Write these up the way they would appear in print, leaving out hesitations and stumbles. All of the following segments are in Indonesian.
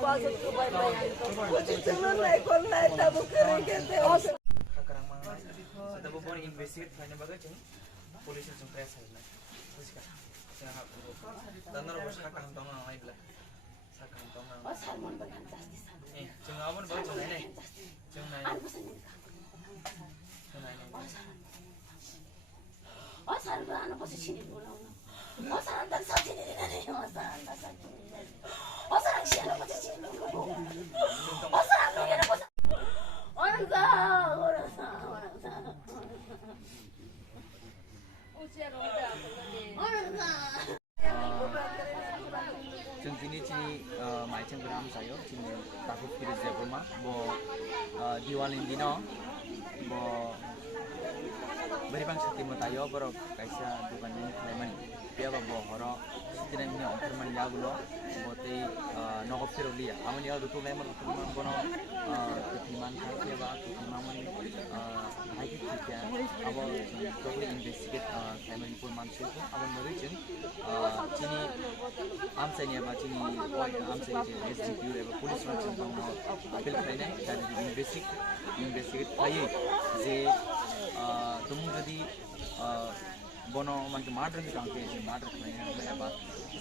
masuk ke bayi-bayi itu. Jangan naik online, tabu kering gitu. Sekarang mana? Sudah bukan investigate hanya bagai polisi yang press saja. Terus kan, jangan hap. Dan orang bersama kantong orang lain lah. Kantong orang. Oh, salmon bagian justice. Jangan apa bagai jangan ini. Jangan ini. Oh, salmon ano posisi ni pulau. Oh, salmon tak saja ni ni. Oh, salmon tak saja ni. Oh, salmon siapa posisi ni? Oh, salmon ni apa posisi? Orang sah. Orang sah. Jeng kini cini macam beram saya cini takut kiri jago mah bo diwalin dino bo beri bang sakti mau tayo bro kaisa dukan ini kleman dia bo horo setidaknya ini offer man ya bulo bo te nokop firuli ya aman ya dutu kleman kleman bono ketiman kaki ba ketiman man lagi tiga abo totally investigate kleman pun manusia tu aban meri cini cini amsanya ba cini amsanya SGPU eba polis langsung bangun apel kayaknya dan investigate aye je तुम यदि बनो मन के मार्डर में काम किए मार्डर खाने में बात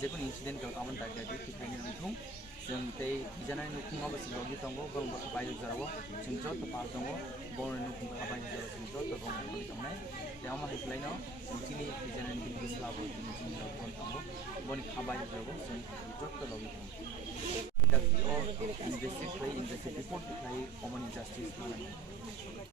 जेको इंसिडेंट का कामन टाइप का कि खाने में तुम जों ते जना नुकुम अब सिलोगी तंगो गम बाय जरावो सिंजो तो पाल तंगो बोन नुकुम खाबाय जरा सिंजो तो गम बोन तंगनाय यामा हेलाइनो सिंचिनि जना नुकुम स्लाबो सिंचिनि बोन तंगो बोन खाबाय जरावो सिंजो तो लगी तंगो दैट्स ऑल इन्वेस्टिगेट रिपोर्ट खाई कॉमन जस्टिस